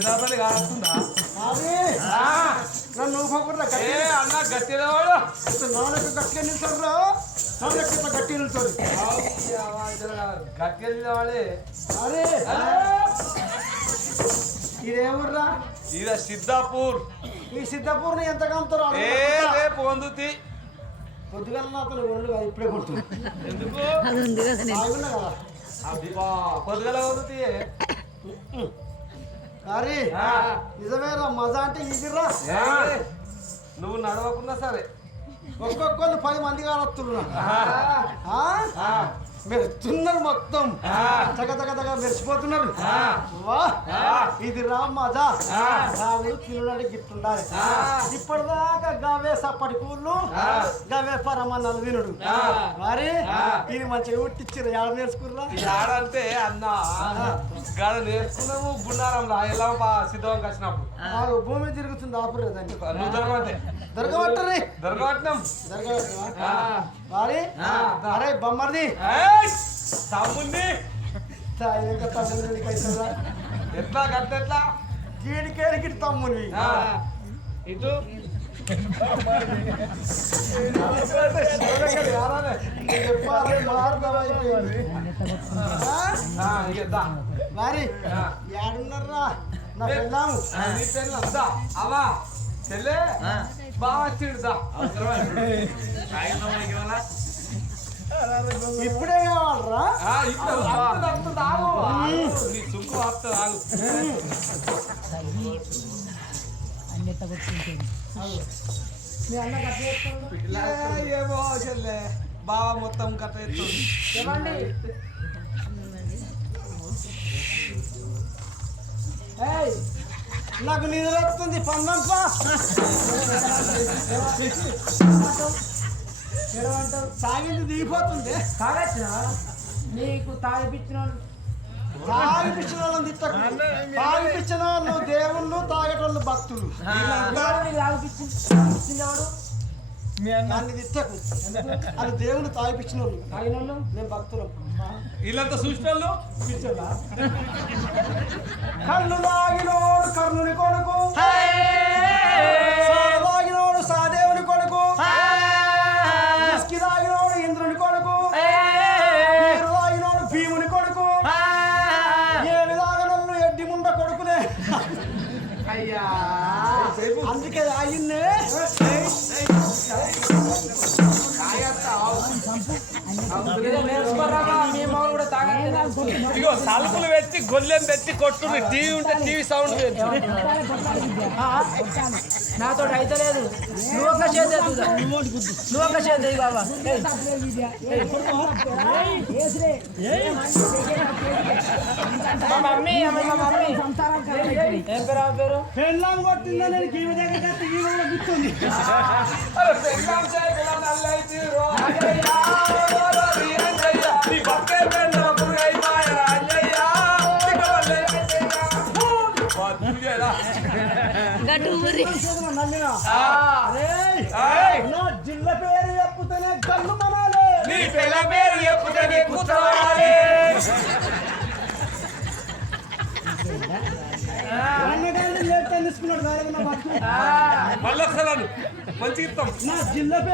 పెద్దపల్లి కాస్తుందా? నన్ను ఊపకుండా గట్టి అన్న వాడు నాన్నకు గట్టిగా నిల్చోరు నాన్నకు ఇట్లా గట్టి నిల్చోరు గట్టిగా వాడే అరే. ఇదేముర్రా ఇద సిద్ధాపూర్. ఈ సిద్ధపూర్ని ఎంత కమ్ముతారు రేపు పొందుతి పొద్దుగల అతను ఒళ్ళు ఇప్పుడే కొడుతుంది ఎందుకు? పొద్దుగల పొందుతి అరే నిజమేరా మజా అంటే ఇదిరా నువ్వు నడవకున్నా సరే ఒక్కొక్కరు పది మంది కానొస్తున్నారు మెరుస్తున్నారు మొత్తం. తగ తగ తగ మెరిసిపోతున్నారు. ఇది రా మజా. రావుడు తినడానికి గిఫ్ట్ ఉండాలి. ఇప్పటిదాకా గవే సప్పటి కూళ్ళు గవే పరమన్నలు వినుడు మరి ఇది మంచిగా ఉట్టిచ్చారు ఏడ నేర్చుకుర్రా? ఆడంటే అన్న. గాడ నేర్చుకున్నాము గుండారంలో ఎలా సిద్ధం వచ్చినప్పుడు. ఆ. భూమి తిరుగుతుంది ఆపరేదాన్ని నువ్వు దొరకమంటే. దొరకబట్టరి దొరకబట్టినాం దొరకబట్టరా మరి? అరే బొమ్మర్ది. తమ్ముంది ఎట్లా గట్ట ఎట్లా? గీడికేడికి తమ్ముని ఇటు? మరి ఏడున్నారా నా పెళ్ళాము. నీ పెళ్ళి? అవా? చెల్లె? బాగా తిడుదా ఇప్పుడే కావాలరా ఇప్పుడు ఏమో చెల్లె. బావ మొత్తం కథ చెప్పండి ఏయ్, నాకు నిద్ర వస్తుంది పన్నంప సాగింది దిగిపోతుంది తాగొచ్చిన? నీకు తాగిపించిన తాగిపించిన వాళ్ళని తిట్టకు. తాగిపించిన వాళ్ళు దేవుళ్ళు తాగేటోళ్ళు భక్తులు. తాగిపించింది దాన్ని తిట్టకు. అది దేవుడు తాగిపించిన వాళ్ళు తాగినోళ్ళు? మేము భక్తులం. వీళ్ళంతా చూసినోళ్ళు? పిచ్చోళ్ళా? కళ్ళు తాగట్లేదు ఇగో తలుపులు పెట్టి గొల్లెం పెట్టి కొట్టుని టీవీ ఉంటే టీవీ సౌండ్ నాతో అయితే లేదు. నువ్వు ఒక చేతి. నువ్వు ఒక చేతి బాబా. మా మమ్మీ మా మమ్మీ. ఏం పేరు ఆమె పేరు? పెళ్ళాం కొట్టిందని నేను గీవ దగ్గర కట్టి గీవ కూడా గుర్తుంది. పెళ్ళాం చేయగల నల్లైతి జిల్ల పేరు చెప్పుతేనే కళ్ళు మనాలి. నీ పిల్ల పేరు చెప్పుతే నీ అను. మంచిగా ఇస్తాం నా జిల్ల